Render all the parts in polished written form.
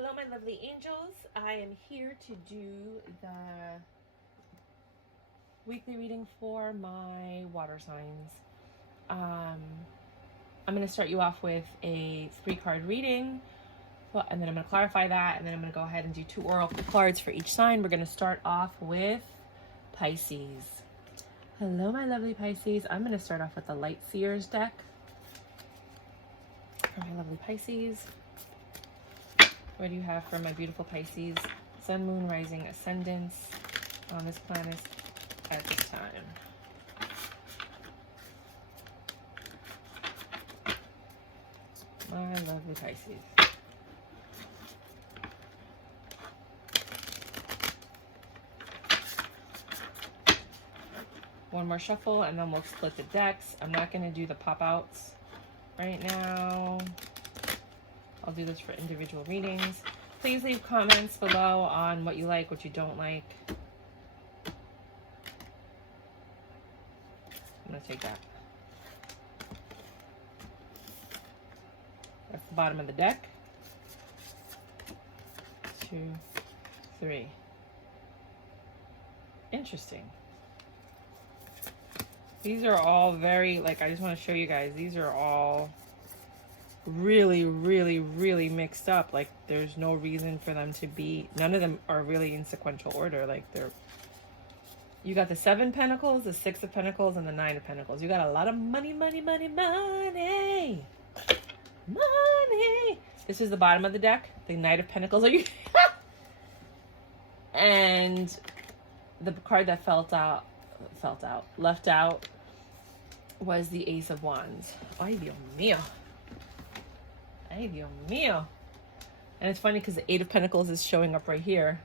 Hello, my lovely angels. I am here to do the weekly reading for my water signs. I'm going to start you off with a 3-card reading, and then I'm going to clarify that, and then I'm going to go ahead and do 2 oracle cards for each sign. We're going to start off with Pisces. Hello, my lovely Pisces. I'm going to start off with the Light Seers deck for my lovely Pisces. What do you have for my beautiful Pisces? Sun, Moon, Rising, Ascendants on this planet at this time. My lovely Pisces. One more shuffle and then we'll split the decks. I'm not going to do the pop-outs right now. I'll do this for individual readings. Please leave comments below on what you like, what you don't like. I'm going to take that. That's the bottom of the deck. 2, 3. Interesting. These are all very, like, I just want to show you guys, these are all really, really, really mixed up. Like, there's no reason for them to be, none of them are really in sequential order. Like, they're, you got the 7 Pentacles, the 6 of Pentacles, and the 9 of Pentacles. You got a lot of money, money, money, money. Money. This is the bottom of the deck. The Knight of Pentacles. Are you? And the card that left out was the Ace of Wands. Ay, Dios mío. Ay, Dios mío. And it's funny because the 8 of Pentacles is showing up right here.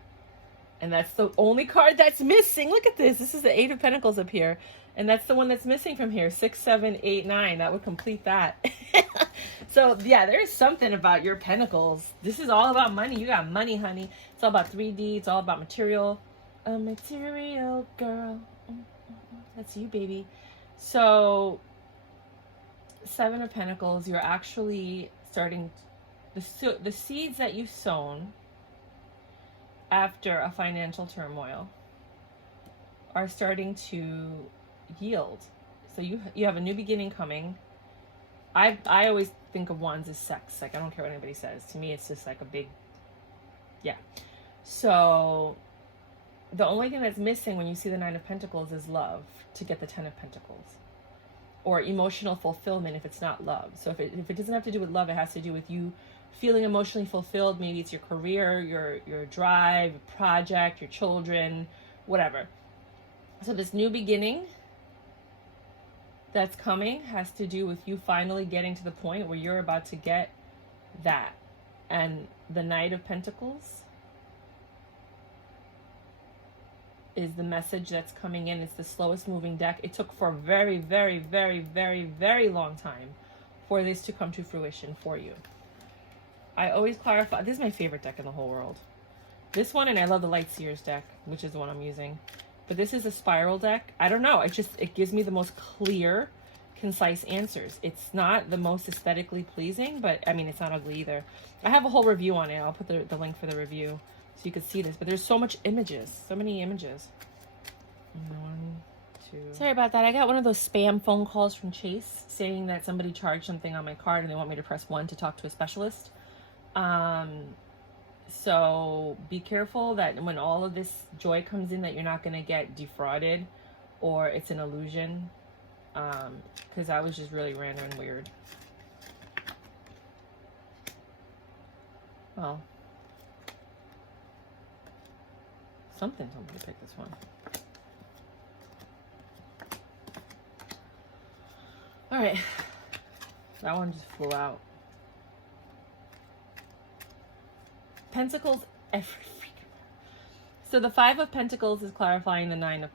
And that's the only card that's missing. Look at this. This is the 8 of Pentacles up here. And that's the one that's missing from here. 6, 7, 8, 9. That would complete that. So, yeah, there's something about your Pentacles. This is all about money. You got money, honey. It's all about 3D. It's all about material. A material girl. That's you, baby. So, 7 of Pentacles, you're actually starting, the seeds that you've sown after a financial turmoil are starting to yield. So you have a new beginning coming. I always think of wands as sex. Like, I don't care what anybody says. To me, it's just like a big, yeah. So the only thing that's missing when you see the 9 of Pentacles is love to get the 10 of Pentacles. Or emotional fulfillment if it's not love. So if it doesn't have to do with love, it has to do with you feeling emotionally fulfilled. Maybe it's your career, your drive, your project, your children, whatever. So this new beginning that's coming has to do with you finally getting to the point where you're about to get that. And the Knight of Pentacles is the message that's coming in. It's the slowest moving deck. It took for a very, very, very, very, very long time for this to come to fruition for you. I always clarify, this is my favorite deck in the whole world. This one, and I love the Light Seers deck, which is the one I'm using. But this is a spiral deck. I don't know, it gives me the most clear, concise answers. It's not the most aesthetically pleasing, but I mean, it's not ugly either. I have a whole review on it. I'll put the link for the review so you can see this. But there's so much images, so many images. 1, 2. Sorry about that. I got one of those spam phone calls from Chase saying that somebody charged something on my card and they want me to press 1 to talk to a specialist. So be careful that when all of this joy comes in that you're not going to get defrauded or it's an illusion. Because that was just really random and weird. Well, something told me to pick this one. All right. That one just flew out. Pentacles every freaking. So the 5 of Pentacles is clarifying the Knight of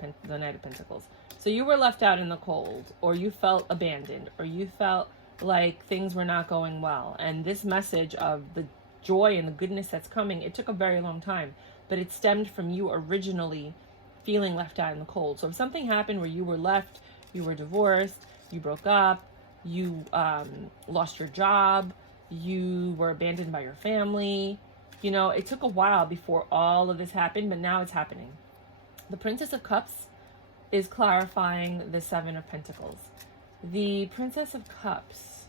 Pentacles. So you were left out in the cold, or you felt abandoned, or you felt like things were not going well. And this message of the joy and the goodness that's coming, it took a very long time, but it stemmed from you originally feeling left out in the cold. So if something happened where you were left, you were divorced, you broke up, you lost your job, you were abandoned by your family, You know, it took a while before all of this happened, but now it's happening. The Princess of Cups is clarifying the Seven of Pentacles. The Princess of Cups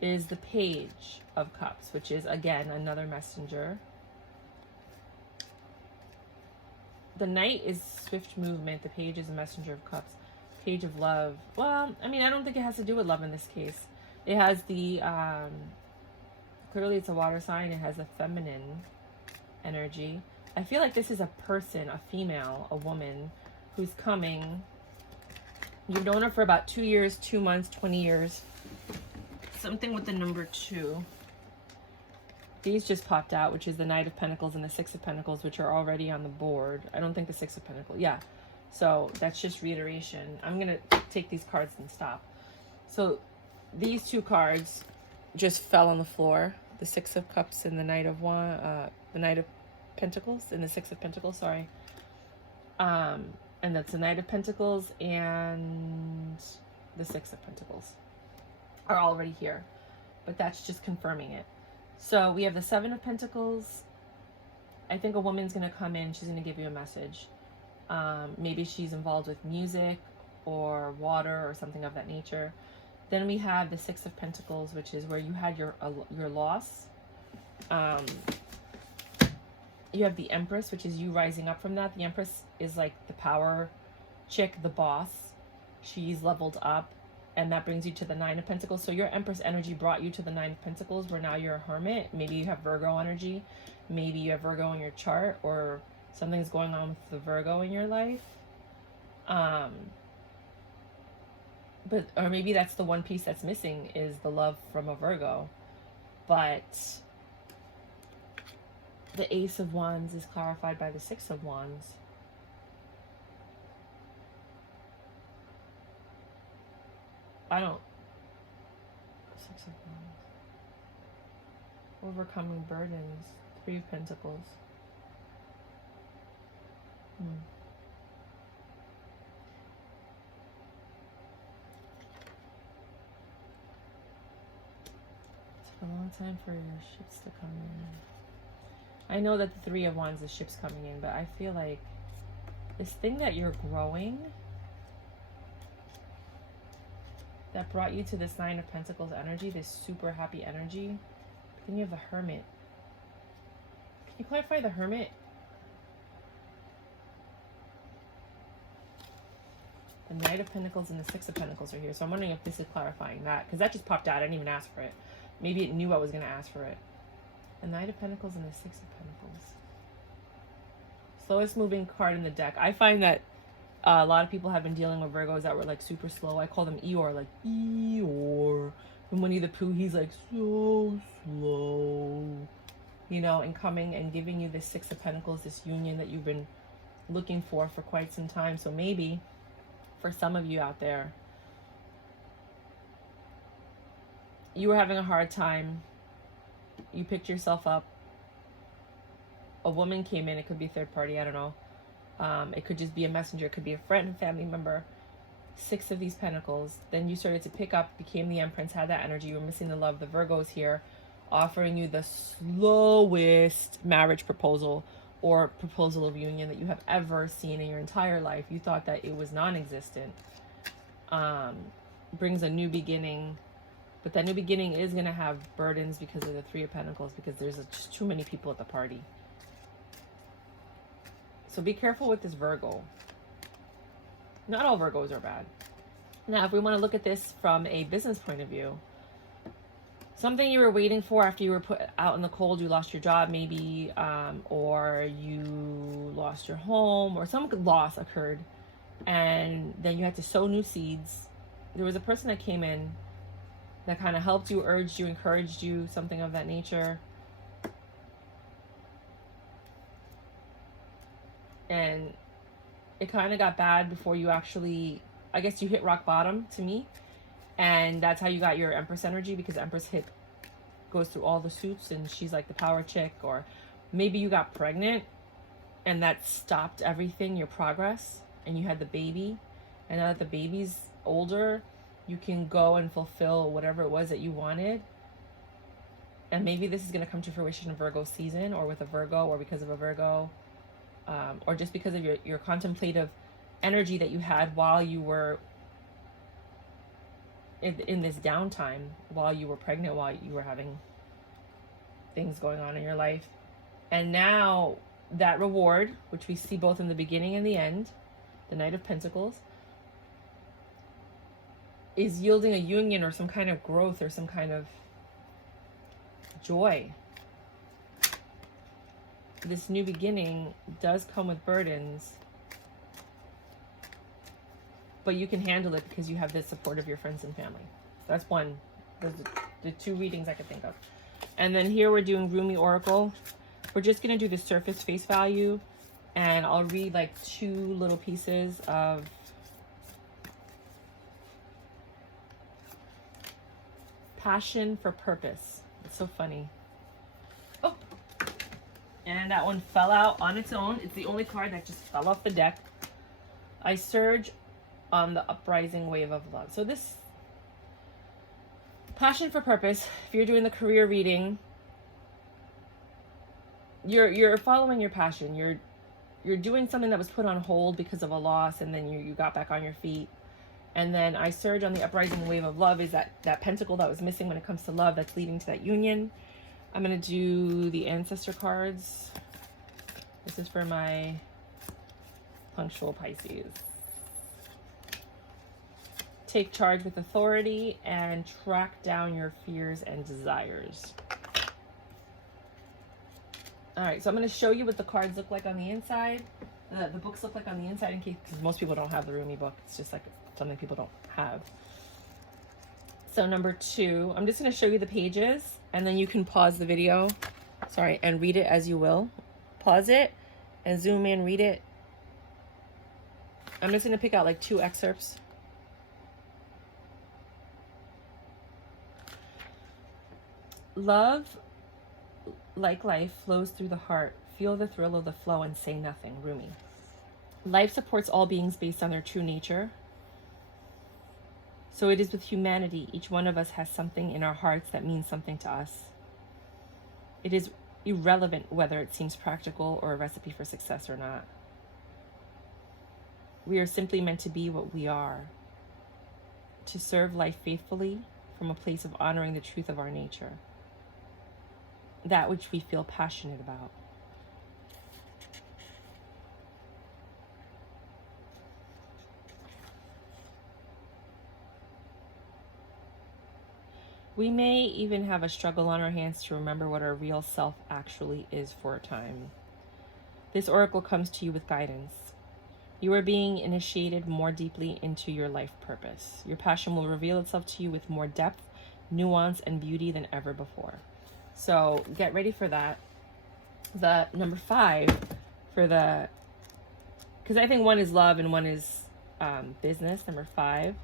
is the Page of Cups, which is, again, another messenger. The Knight is swift movement. The Page is a messenger of cups. Page of love. Well, I mean, I don't think it has to do with love in this case. It has the, clearly it's a water sign. It has a feminine energy. I feel like this is a person, a female, a woman who's coming. You've known her for about 2 years, 2 months, 20 years. Something with the number 2. These just popped out, which is the Knight of Pentacles and the Six of Pentacles, which are already on the board. I don't think the Six of Pentacles. Yeah. So that's just reiteration. I'm going to take these cards and stop. So these 2 cards just fell on the floor. The Six of Cups and the Knight of the Knight of Pentacles and the Six of Pentacles, sorry. And that's the Knight of Pentacles and the Six of Pentacles are already here. But that's just confirming it. So we have the Seven of Pentacles. I think a woman's going to come in. She's going to give you a message. Maybe she's involved with music or water or something of that nature. Then we have the Six of Pentacles, which is where you had your loss. You have the Empress, which is you rising up from that. The Empress is like the power chick, the boss. She's leveled up. And that brings you to the Nine of Pentacles. So your Empress energy brought you to the Nine of Pentacles, where now you're a hermit. Maybe you have Virgo energy. Maybe you have Virgo in your chart, or something's going on with the Virgo in your life. Or maybe that's the one piece that's missing, is the love from a Virgo. But the Ace of Wands is clarified by the Six of Wands. Six of Wands. Overcoming burdens. Three of Pentacles. It took a long time for your ships to come in. I know that the Three of Wands, the ship's coming in, but I feel like this thing that you're growing that brought you to this Nine of Pentacles energy, this super happy energy. But then you have the Hermit. Can you clarify the Hermit? The Knight of Pentacles and the Six of Pentacles are here. So I'm wondering if this is clarifying that, because that just popped out. I didn't even ask for it. Maybe it knew I was going to ask for it. The Knight of Pentacles and the Six of Pentacles. Slowest moving card in the deck. I find that a lot of people have been dealing with Virgos that were like super slow. I call them Eeyore, like Eeyore. From Winnie the Pooh, he's like so slow. You know, and coming and giving you this Six of Pentacles, this union that you've been looking for quite some time. So maybe for some of you out there, you were having a hard time. You picked yourself up. A woman came in. It could be third party. I don't know. It could just be a messenger. It could be a friend, family member. Six of these Pentacles. Then you started to pick up, became the Empress, had that energy. You were missing the love. The Virgo's here, offering you the slowest marriage proposal or proposal of union that you have ever seen in your entire life. You thought that it was non-existent. Brings a new beginning. But that new beginning is going to have burdens because of the Three of Pentacles, because there's just too many people at the party. So be careful with this Virgo. Not all Virgos are bad. Now, if we want to look at this from a business point of view, something you were waiting for after you were put out in the cold, you lost your job maybe, or you lost your home, or some loss occurred, and then you had to sow new seeds. There was a person that came in that kind of helped you, urged you, encouraged you, something of that nature. And it kind of got bad before you actually, I guess you hit rock bottom to me. And that's how you got your Empress energy, because Empress goes through all the suits and she's like the power chick. Or maybe you got pregnant and that stopped everything, your progress, and you had the baby. And now that the baby's older, you can go and fulfill whatever it was that you wanted. And maybe this is going to come to fruition in Virgo season, or with a Virgo, or because of a Virgo, or just because of your contemplative energy that you had while you were in this downtime, while you were pregnant, while you were having things going on in your life. And now that reward, which we see both in the beginning and the end, the Knight of Pentacles, is yielding a union or some kind of growth or some kind of joy. This new beginning does come with burdens, but you can handle it because you have the support of your friends and family. That's one. Those are the two readings I could think of. And then here we're doing Rumi Oracle. We're just going to do the surface face value, and I'll read like 2 little pieces of passion for purpose. It's so funny. Oh, and that one fell out on its own. It's the only card that just fell off the deck. I surge on the uprising wave of love. So this passion for purpose, if you're doing the career reading, you're following your passion. You're doing something that was put on hold because of a loss, and then you got back on your feet. And then I surge on the uprising wave of love is that pentacle that was missing when it comes to love, that's leading to that union. I'm going to do the ancestor cards. This is for my punctual Pisces. Take charge with authority and track down your fears and desires. All right, so I'm going to show you what the cards look like on the inside. The books look like on the inside, in case, because most people don't have the Rumi book. It's just like something people don't have. So number 2, I'm just going to show you the pages, and then you can pause the video, and read it as you will. Pause it and zoom in, read it. I'm just going to pick out like 2 excerpts. Love, like life, flows through the heart. Feel the thrill of the flow and say nothing. Rumi. Life supports all beings based on their true nature. So it is with humanity. Each one of us has something in our hearts that means something to us. It is irrelevant whether it seems practical or a recipe for success or not. We are simply meant to be what we are, to serve life faithfully from a place of honoring the truth of our nature, that which we feel passionate about. We may even have a struggle on our hands to remember what our real self actually is for a time. This oracle comes to you with guidance. You are being initiated more deeply into your life purpose. Your passion will reveal itself to you with more depth, nuance, and beauty than ever before. So get ready for that. The number 5 for the, because I think one is love and one is business. Number 5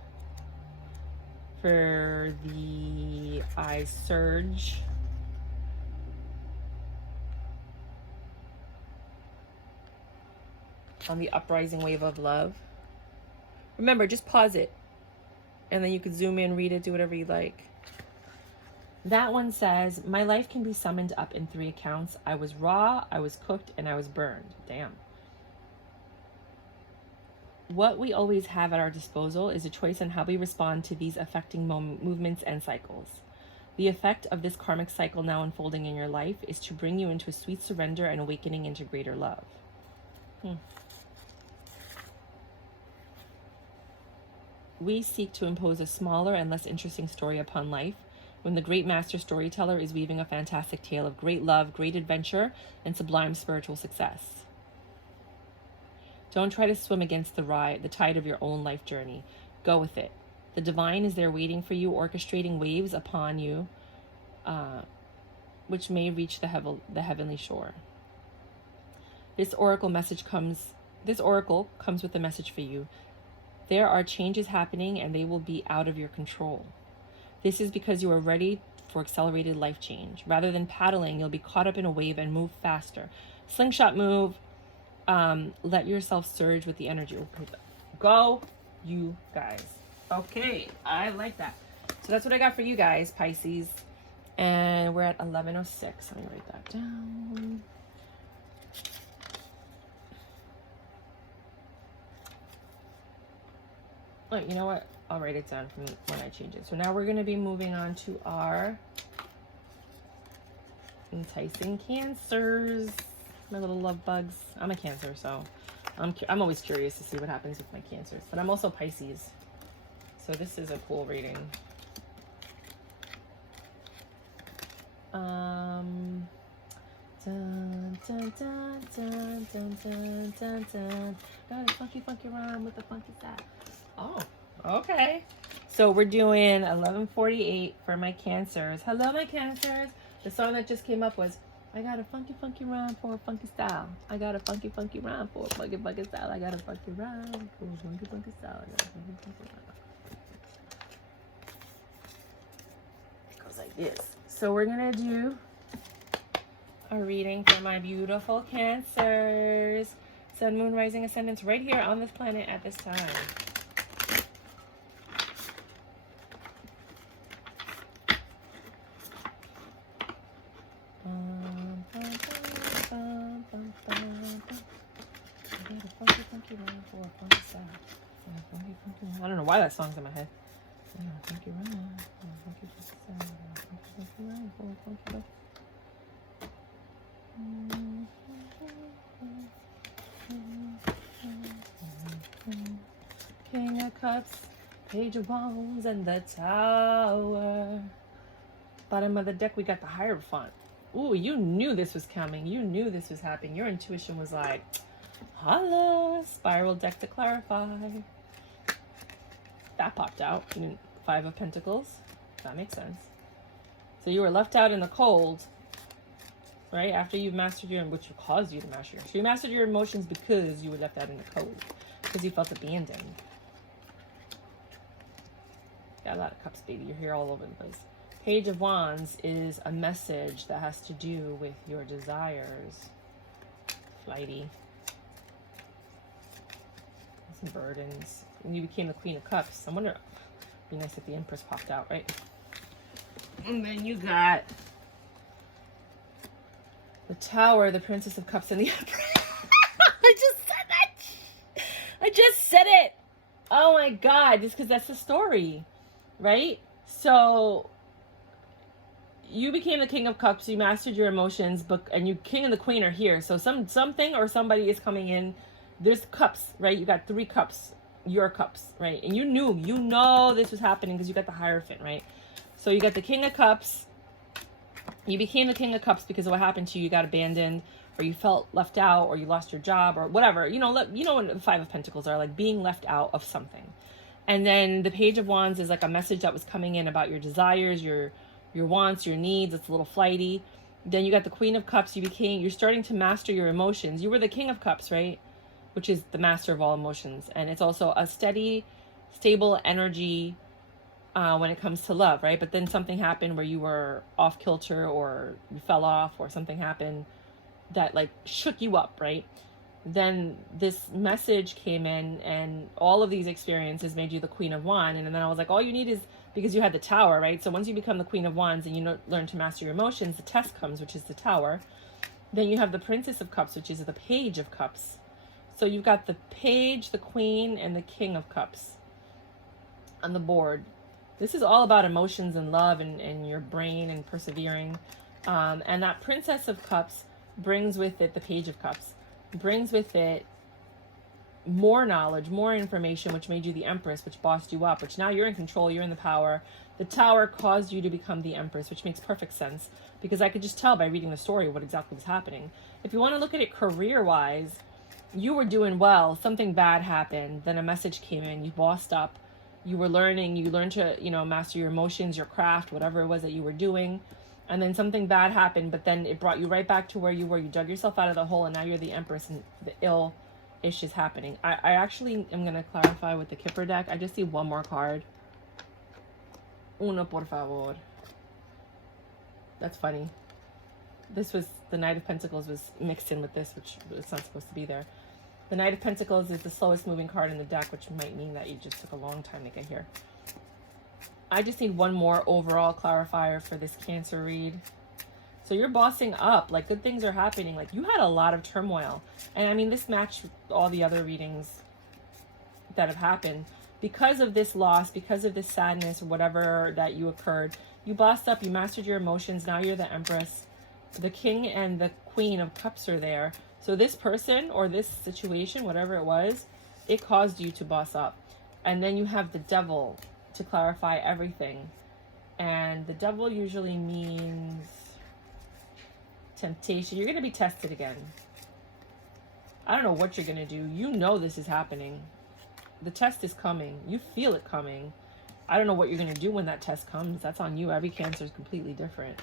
for the I surge. On the uprising wave of love. Remember, just pause it, and then you can zoom in, read it, do whatever you like. That one says, my life can be summed up in 3 accounts. I was raw, I was cooked, and I was burned. Damn. What we always have at our disposal is a choice on how we respond to these affecting movements and cycles. The effect of this karmic cycle now unfolding in your life is to bring you into a sweet surrender and awakening into greater love. We seek to impose a smaller and less interesting story upon life, when the great master storyteller is weaving a fantastic tale of great love, great adventure, and sublime spiritual success. Don't try to swim against the tide of your own life journey. Go with it. The divine is there waiting for you, orchestrating waves upon you, which may reach the heavenly shore. This oracle comes with a message for you. There are changes happening, and they will be out of your control. This is because you are ready for accelerated life change. Rather than paddling, you'll be caught up in a wave and move faster. Slingshot move. Let yourself surge with the energy. Go, you guys. Okay, I like that. So that's what I got for you guys, Pisces. And we're at 11:06. Let me write that down. Oh, you know what? I'll write it down from when I change it. So now we're going to be moving on to our enticing Cancers. My little love bugs. I'm a Cancer, so I'm always curious to see what happens with my Cancers. But I'm also Pisces. So this is a cool reading. Dun, dun, dun, dun, dun, dun, dun, dun. Got a funky rhyme with the funky style. Oh, okay. So we're doing 11:48 for my Cancers. Hello, my Cancers. The song that just came up was, I got a funky rhyme for a funky style. I got a funky rhyme for a funky style. I got a funky rhyme for a funky style. I got a funky rhyme. It goes like this. So we're going to do a reading for my beautiful Cancers. Sun, moon, rising, ascendants right here on this planet at this time. I don't know why that song's in my head. King of Cups, Page of Wands, and the Tower. Bottom of the deck, we got the Hierophant. Ooh, you knew this was coming. You knew this was happening. Your intuition was like, hello, spiral deck to clarify. That popped out. Five of Pentacles. That makes sense. So you were left out in the cold, right? After you've mastered which caused you to master so you mastered your emotions because you were left out in the cold. Because you felt abandoned. Got a lot of cups, baby. You're here all over the place. Page of Wands is a message that has to do with your desires. Flighty. Some burdens. And you became the Queen of Cups. I wonder, it'd be nice if the Empress popped out, right? And then you got the Tower, the Princess of Cups, and the Empress. I just said that. I just said it. Oh my God. Just because that's the story, right? So you became the King of Cups. You mastered your emotions, and you King and the Queen are here. So something or somebody is coming in. There's cups, right? You got 3 cups, your cups, right? And you know this was happening because you got the Hierophant, right? So you got the King of Cups. You became the King of Cups because of what happened to you. You got abandoned, or you felt left out, or you lost your job, or whatever. You know what the Five of Pentacles are, like being left out of something. And then the Page of Wands is like a message that was coming in about your desires, your wants, your needs. It's a little flighty. Then you got the Queen of Cups. You're starting to master your emotions. You were the King of Cups, right? Which is the master of all emotions. And it's also a steady, stable energy when it comes to love, right? But then something happened where you were off kilter, or you fell off, or something happened that like shook you up, right? Then this message came in, and all of these experiences made you the Queen of Wands. And then I was like, all you need is, because you had the Tower, right? So once you become the Queen of Wands and you learn to master your emotions, the test comes, which is the Tower. Then you have the Princess of Cups, which is the Page of Cups. So you've got the Page, the Queen, and the King of Cups on the board. This is all about emotions and love and your brain and persevering. And that Princess of Cups brings with it the Page of Cups. Brings with it more knowledge, more information, which made you the Empress, which bossed you up, which now you're in control, you're in the power. The Tower caused you to become the Empress, which makes perfect sense, because I could just tell by reading the story what exactly was happening. If you want to look at it career-wise, you were doing well, something bad happened, then a message came in, you bossed up, you were learning, you learned to, master your emotions, your craft, whatever it was that you were doing, and then something bad happened, but then it brought you right back to where you were. You dug yourself out of the hole, and now you're the Empress, and the ill-ish is happening. I actually am going to clarify with the Kipper deck. I just see one more card. Uno, por favor. That's funny. This was, the Knight of Pentacles was mixed in with this, which it's not supposed to be there. The Knight of Pentacles is the slowest moving card in the deck, which might mean that you just took a long time to get here. I just need one more overall clarifier for this Cancer read. So you're bossing up, like good things are happening. Like you had a lot of turmoil. And I mean, this matched all the other readings that have happened. Because of this loss, because of this sadness or whatever that you occurred, you bossed up, you mastered your emotions. Now you're the Empress. The King and the Queen of Cups are there. So this person or this situation, whatever it was, it caused you to boss up. And then you have the Devil to clarify everything. And the Devil usually means temptation. You're going to be tested again. I don't know what you're going to do. You know this is happening. The test is coming. You feel it coming. I don't know what you're going to do when that test comes. That's on you. Every Cancer is completely different.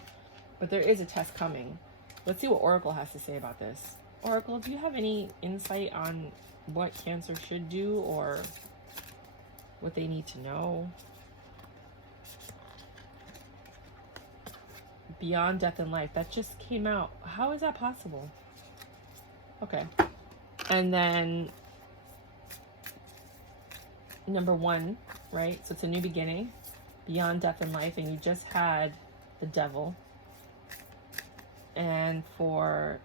But there is a test coming. Let's see what Oracle has to say about this. Oracle, do you have any insight on what Cancer should do or what they need to know? Beyond death and life. That just came out. How is that possible? Okay. And then number 1, right? So it's a new beginning. Beyond death and life. And you just had the Devil. And for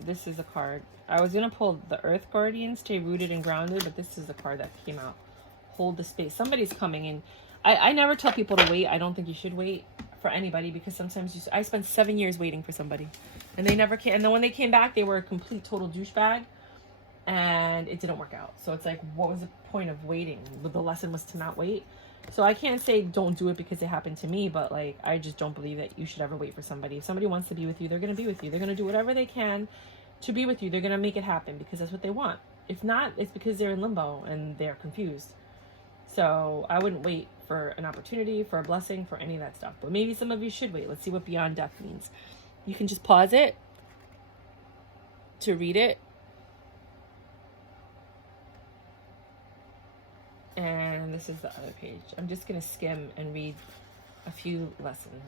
this is a card. I was going to pull the Earth Guardian, stay rooted and grounded, but this is the card that came out. Hold the space. Somebody's coming in. I never tell people to wait. I don't think you should wait for anybody because sometimes I spent 7 years waiting for somebody and they never came. And then when they came back, they were a complete total douchebag and it didn't work out. So it's like, what was the point of waiting? The lesson was to not wait. So I can't say don't do it because it happened to me, but like, I just don't believe that you should ever wait for somebody. If somebody wants to be with you, they're going to be with you. They're going to do whatever they can to be with you. They're going to make it happen because that's what they want. If not, it's because they're in limbo and they're confused. So I wouldn't wait for an opportunity, for a blessing, for any of that stuff. But maybe some of you should wait. Let's see what beyond death means. You can just pause it to read it. And this is the other page. I'm just going to skim and read a few lessons.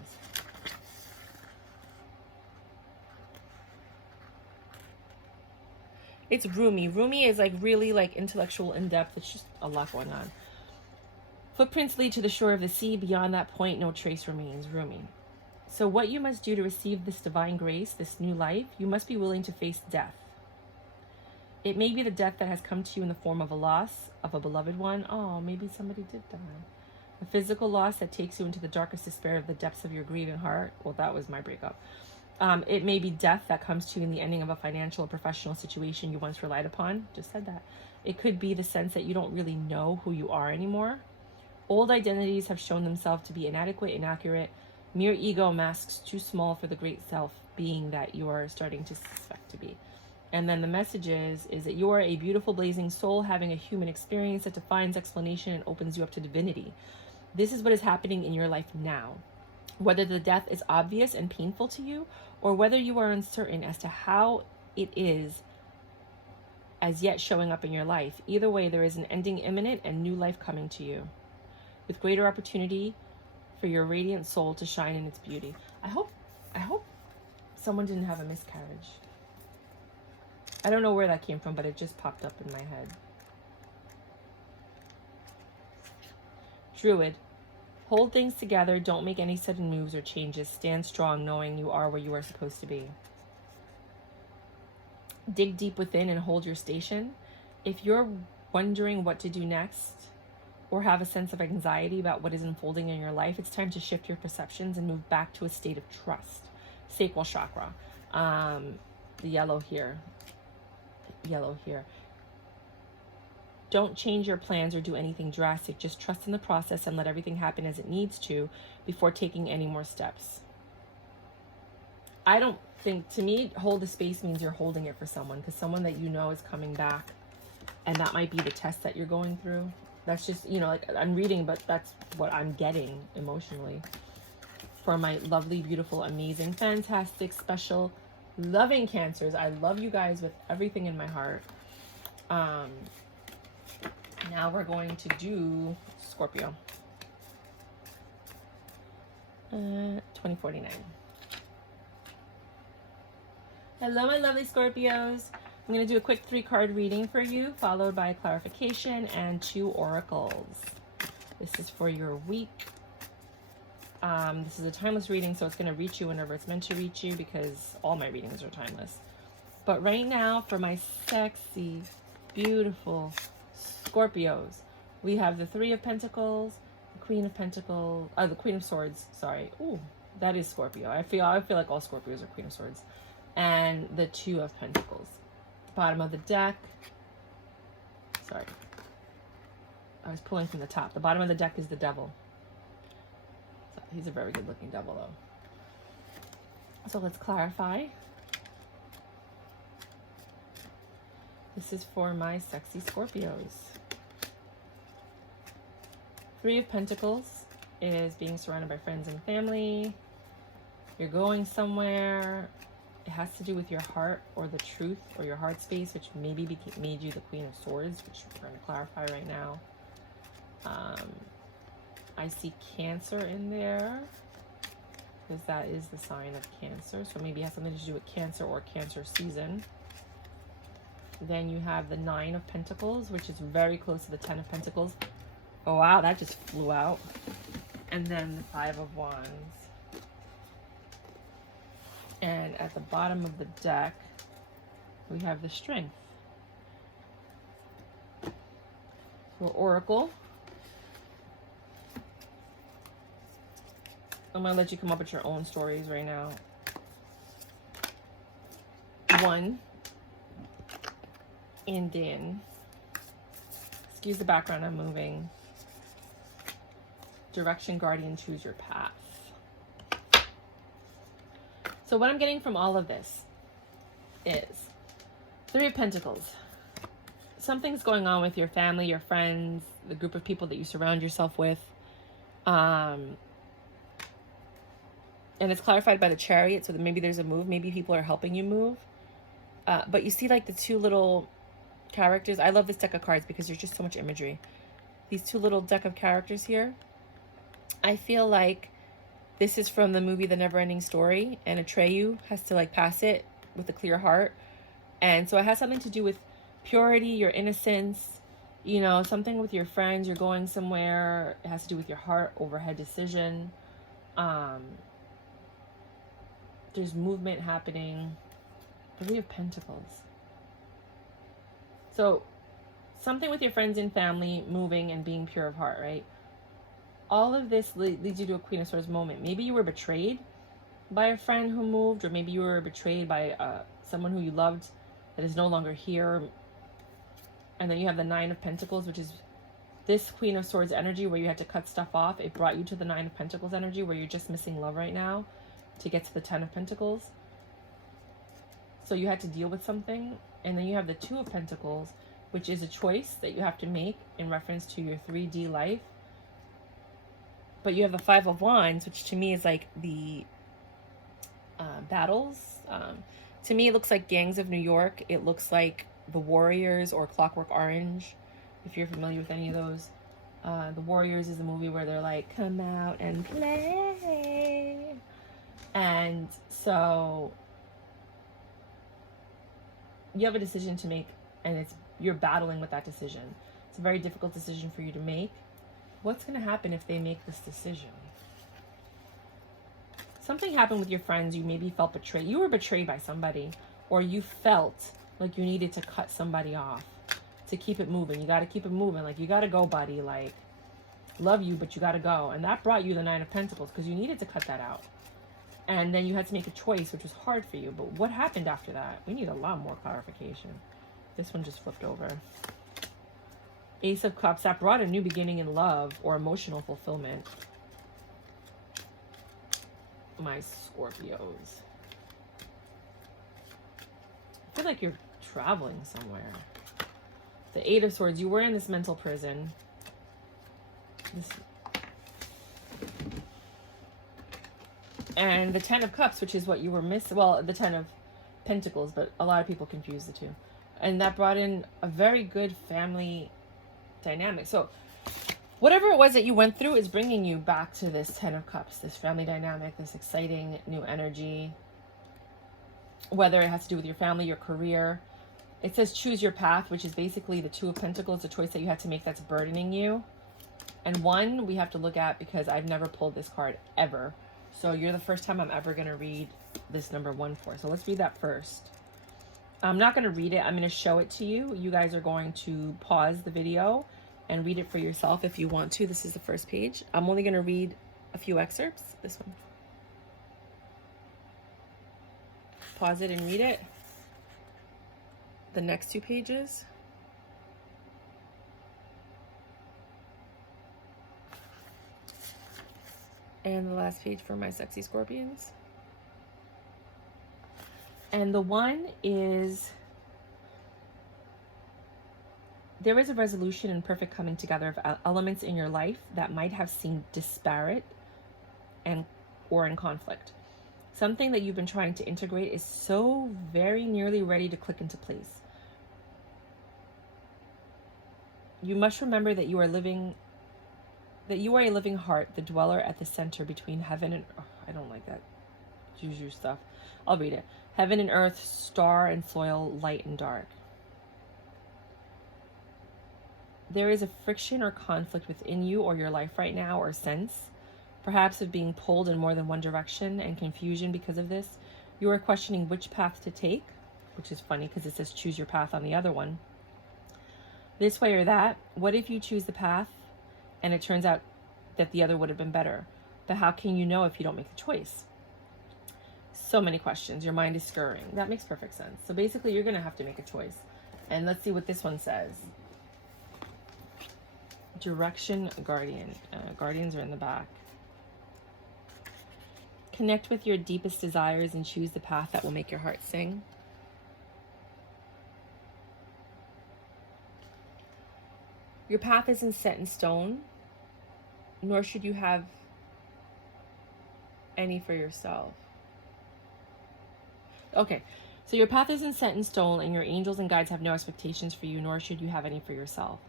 It's Rumi. Rumi is like really like intellectual, in-depth. It's just a lot going on. Footprints lead to the shore of the sea. Beyond that point, no trace remains. Rumi. So what you must do to receive this divine grace, this new life, you must be willing to face death. It may be the death that has come to you in the form of a loss of a beloved one. Oh, maybe somebody did die. A physical loss that takes you into the darkest despair of the depths of your grieving heart. Well, that was my breakup. It may be death that comes to you in the ending of a financial or professional situation you once relied upon. Just said that. It could be the sense that you don't really know who you are anymore. Old identities have shown themselves to be inadequate, inaccurate. Mere ego masks too small for the great self-being that you are starting to suspect to be. And then the message is that you are a beautiful, blazing soul having a human experience that defines explanation and opens you up to divinity. This is what is happening in your life now. Whether the death is obvious and painful to you, or whether you are uncertain as to how it is as yet showing up in your life. Either way, there is an ending imminent and new life coming to you, with greater opportunity for your radiant soul to shine in its beauty. I hope someone didn't have a miscarriage. I don't know where that came from, but it just popped up in my head. Druid. Hold things together. Don't make any sudden moves or changes. Stand strong, knowing you are where you are supposed to be. Dig deep within and hold your station. If you're wondering what to do next, or have a sense of anxiety about what is unfolding in your life, it's time to shift your perceptions and move back to a state of trust. Sacral chakra. The yellow here. Don't change your plans or do anything drastic. Just trust in the process and let everything happen as it needs to before taking any more steps. I don't think, to me, hold the space means you're holding it for someone, because someone that you know is coming back, and that might be the test that you're going through. That's just, you know, like I'm reading, but that's what I'm getting emotionally for my lovely, beautiful, amazing, fantastic, special, loving Cancers. I love you guys with everything in my heart. Now we're going to do Scorpio. 2049. Hello, my lovely Scorpios. I'm going to do a quick 3-card reading for you, followed by a clarification and 2 oracles. This is for your week This is a timeless reading, so it's going to reach you whenever it's meant to reach you, because all my readings are timeless. But right now, for my sexy, beautiful Scorpios, we have the Three of Pentacles, the Queen of Pentacles, the Queen of Swords, sorry. Ooh, that is Scorpio. I feel like all Scorpios are Queen of Swords. And the Two of Pentacles. Bottom of the deck. Sorry. I was pulling from the top. The bottom of the deck is the Devil. So he's a very good looking devil though. So let's clarify. This is for my sexy Scorpios. Three of Pentacles is being surrounded by friends and family. You're going somewhere. It has to do with your heart or the truth or your heart space, which maybe made you the Queen of Swords, which we're going to clarify right now. I see Cancer in there, because that is the sign of Cancer. So maybe it has something to do with Cancer or Cancer season. Then you have the Nine of Pentacles, which is very close to the Ten of Pentacles. Oh, wow, that just flew out. And then the Five of Wands. And at the bottom of the deck, we have the Strength. For Oracle, I'm going to let you come up with your own stories right now. 1. And in. Excuse the background, I'm moving. Direction, Guardian, choose your path. So what I'm getting from all of this is Three of Pentacles. Something's going on with your family, your friends, the group of people that you surround yourself with. And it's clarified by the Chariot, so that maybe there's a move. Maybe people are helping you move. But you see like the two little characters. I love this deck of cards because there's just so much imagery. These two little deck of characters here. I feel like this is from the movie The Neverending Story, and Atreyu has to like pass it with a clear heart. And so it has something to do with purity, your innocence, you know, something with your friends, you're going somewhere. It has to do with your heart, overhead decision. There's movement happening. Three of Pentacles. So something with your friends and family, moving and being pure of heart, right? All of this leads you to a Queen of Swords moment. Maybe you were betrayed by a friend who moved, or maybe you were betrayed by someone who you loved that is no longer here. And then you have the Nine of Pentacles, which is this Queen of Swords energy where you had to cut stuff off. It brought you to the Nine of Pentacles energy where you're just missing love right now to get to the Ten of Pentacles. So you had to deal with something. And then you have the Two of Pentacles, which is a choice that you have to make in reference to your 3D life. But you have the Five of Wands, which to me is like the battles. To me, it looks like Gangs of New York. It looks like The Warriors or Clockwork Orange, if you're familiar with any of those. The Warriors is a movie where they're like, come out and play. And so you have a decision to make, and you're battling with that decision. It's a very difficult decision for you to make. What's going to happen if they make this decision? Something happened with your friends. You maybe felt betrayed. You were betrayed by somebody, or you felt like you needed to cut somebody off to keep it moving. You got to keep it moving. Like, you got to go, buddy. Like, love you, but you got to go. And that brought you the Nine of Pentacles because you needed to cut that out. And then you had to make a choice, which was hard for you. But what happened after that? We need a lot more clarification. This one just flipped over. Ace of Cups. That brought a new beginning in love or emotional fulfillment. My Scorpios. I feel like you're traveling somewhere. The Eight of Swords. You were in this mental prison. And the Ten of Cups, which is what you were missing. Well, the Ten of Pentacles, but a lot of people confuse the two. And that brought in a very good family dynamic. So whatever it was that you went through is bringing you back to this Ten of Cups, this family dynamic, this exciting new energy. Whether it has to do with your family, your career. It says choose your path, which is basically the Two of Pentacles, the choice that you had to make that's burdening you. And 1 we have to look at because I've never pulled this card ever. So you're the first time I'm ever going to read this number 1 for. So let's read that first. I'm not going to read it. I'm going to show it to you. You guys are going to pause the video and read it for yourself if you want to. This is the first page. I'm only going to read a few excerpts. This one. Pause it and read it. The next 2 pages. And the last page for my sexy scorpions. And the 1 is, there is a resolution and perfect coming together of elements in your life that might have seemed disparate or in conflict. Something that you've been trying to integrate is so very nearly ready to click into place. You must remember that you are a living heart, the dweller at the center between heaven and I don't like that juju stuff. I'll read it. Heaven and earth, star and soil, light and dark. There is a friction or conflict within you or your life right now, or sense, perhaps of being pulled in more than one direction, and confusion because of this. You are questioning which path to take, which is funny because it says choose your path on the other one. This way or that. What if you choose the path and it turns out that the other would have been better? But how can you know if you don't make the choice? So many questions. Your mind is scurrying. That makes perfect sense. So basically, you're going to have to make a choice. And let's see what this one says. Direction guardian. Guardians are in the back. Connect with your deepest desires and choose the path that will make your heart sing. Your path isn't set in stone, nor should you have any for yourself. Okay, so your path isn't set in stone, and your angels and guides have no expectations for you, nor should you have any for yourself.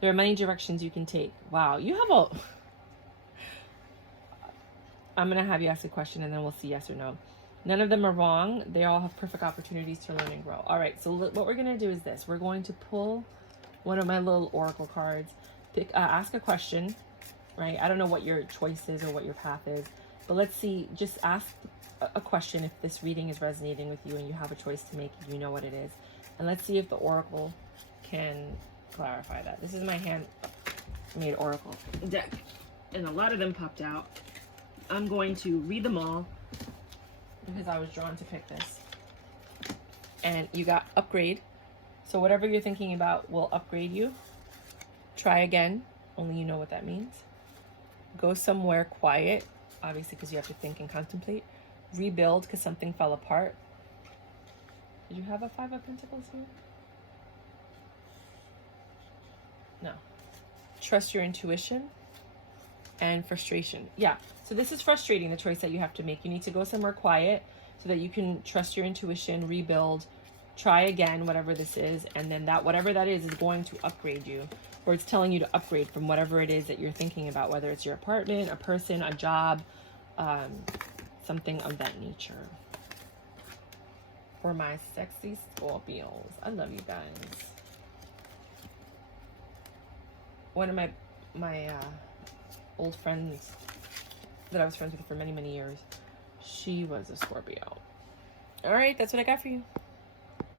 There are many directions you can take. Wow, you have a... I'm going to have you ask a question, and then we'll see yes or no. None of them are wrong. They all have perfect opportunities to learn and grow. All right, so what we're going to do is this. We're going to pull one of my little oracle cards. Ask a question, right? I don't know what your choice is or what your path is, but let's see. Just ask a question if this reading is resonating with you and you have a choice to make, you know what it is. And let's see if the oracle can clarify that. This is my handmade oracle deck, and a lot of them popped out. I'm going to read them all because I was drawn to pick this. And you got upgrade. So whatever you're thinking about will upgrade you. Try again. Only you know what that means. Go somewhere quiet, obviously because you have to think and contemplate. Rebuild because something fell apart. Did you have a 5 of Pentacles here? No. Trust your intuition. And frustration. Yeah, so this is frustrating, the choice that you have to make. You need to go somewhere quiet so that you can trust your intuition, rebuild, try again, whatever this is, and then that whatever that is going to upgrade you, or it's telling you to upgrade from whatever it is that you're thinking about, whether it's your apartment, a person, a job, something of that nature. For my sexy Scorpios, I love you guys. One of my old friends that I was friends with for many, many years, she was a Scorpio. All right, that's what I got for you.